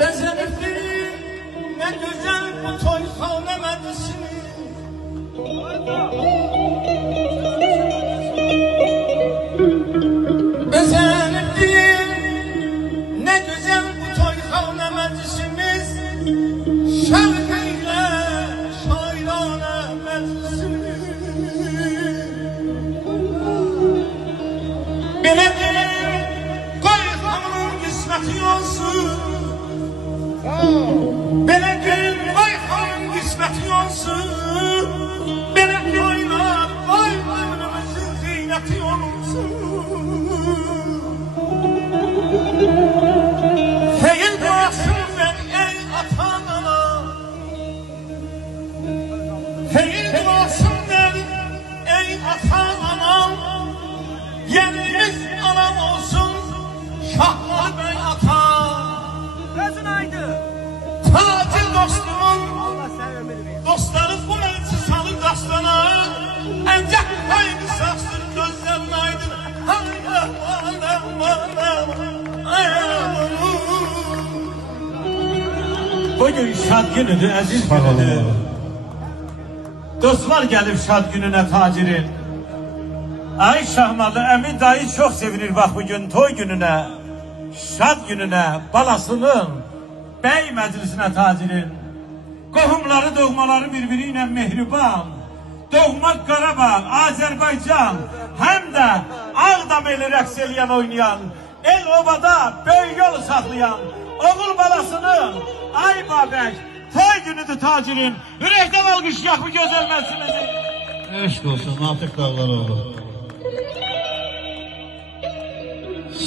Bezenirdi ne güzel bu toyxana məclisini. Bezenirdi ne güzel bu toyxana məclisimiz. Şərq ilə şairana məclisini. Belə qoy xanımın qisməti olsun. Belə gün vay xanım qisməti olsun. Belə qoylar vay ömrümüzün zinəti olsun. Xeyir duasın ver ey ata-ana. Xeyir duasın ver ey ata-ana. Yeriniz anam olsun Şahlar Bey ata. Gözün aydın. Tacir dostumun, dostları bu meclis salır dastana. Ancak haydi saksın gözlerin aydın. Bugün şad günüdür, əziz günüdür. Dostlar gəlib şad gününə tacirin. Ay Şahmalı, əmi dayı çox sevinir bax bugün toy gününə, şad gününə, balasının bəy məclisinə tacirin. Qohumları, doğmaları birbiri ilə mehriban. Doğma Qarabağ, Azərbaycan, həm də Ağdam eli rəqs eləyən oynayan, el obada böyük yolu saxlayan, oğul balasının, ay Babək, toy günüdür tacirin. Ürəkdən alqışlayaq bu gözəl məclisimizi. Eşq olsun, Natiq Dağlaroğlu.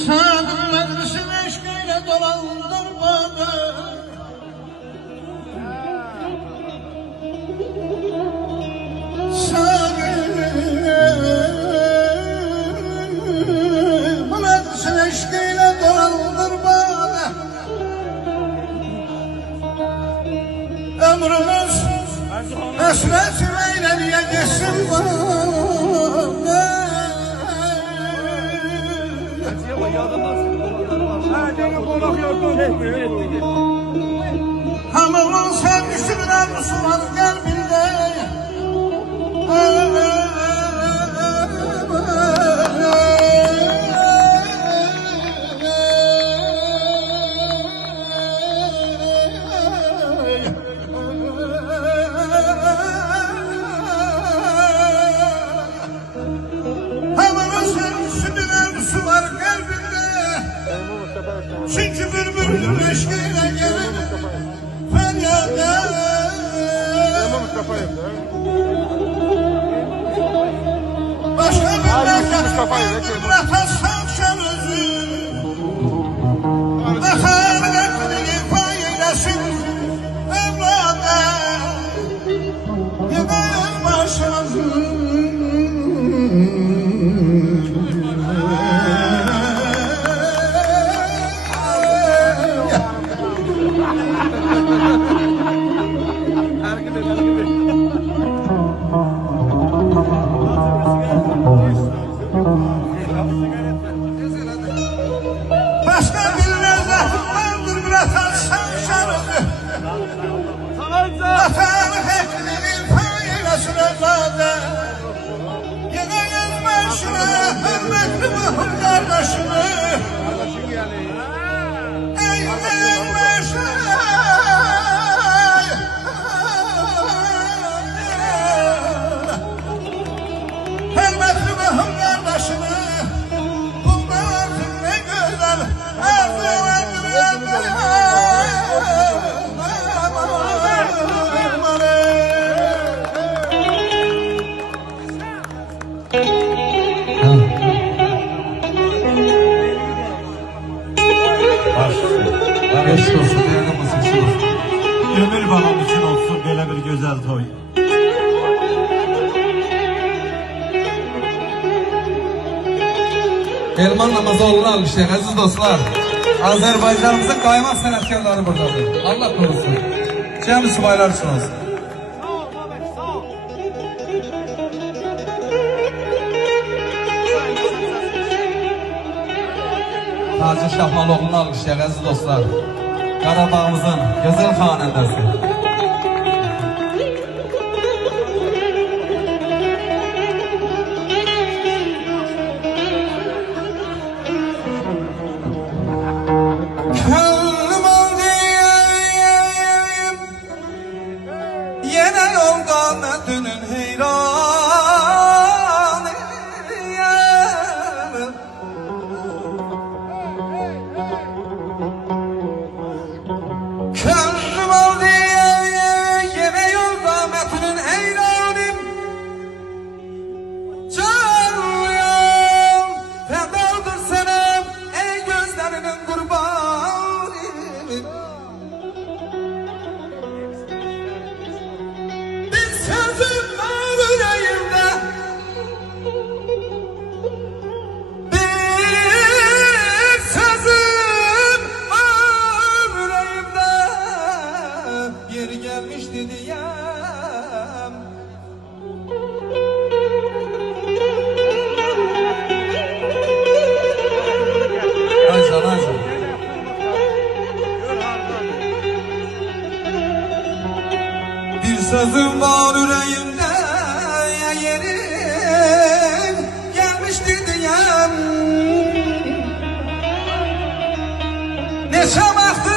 Şad meclisin eşkıyle dolandır bana. Şad meclisin eşkıyle dolandır bana. Ömrümüz hasret eyleriye geçsin bana. Hamamın sevgisi bir arzusu var kalbinde. Hamamın sevgisi bir arzusu var kalbinde. Çünkü bülbülün eşkiyle gelir feryada. Başka bir memleketinde bırakırsan sen özü. Meharetini paylaşın evlada. Yıkayız başımızı. Başka bir lezzetin vardır bırakırsan şarabı. Vatanı hekminin paylaşın evladı. Yıkayız başına hürmetli mühür kardeşini. Eğleyin başına. Hürmetli mühür kardeşini. Eşq olsun, değerli musiki. Ömür balam için olsun belə bir gözəl toy. Elman Namazoğlu'nu almışlar aziz dostlar. Azerbaycanımızın kaymak sanatkarları buradadır. Allah korusun. Cem subaylar için olsun. Hacı Şahmaloğlu'nu almışlar aziz dostlar. Qarabağımızın gözəl xanəndəsi. Könlüm aldıyım, yine yolda dünün heyranıyım. Könlüm aldıyım, yine yolda metinin heyranıyım. Canlıyım, fedaldır sana, ey gözlerinin kurbanıyım. Bir sözüm var yüreğimde, bir sözüm var yüreğimde. Yeri gelmişti diyem. Ayşan, Ayşan. Bir sözüm var yüreğimde, ya yerin gelmişti diyem. Neşe baktı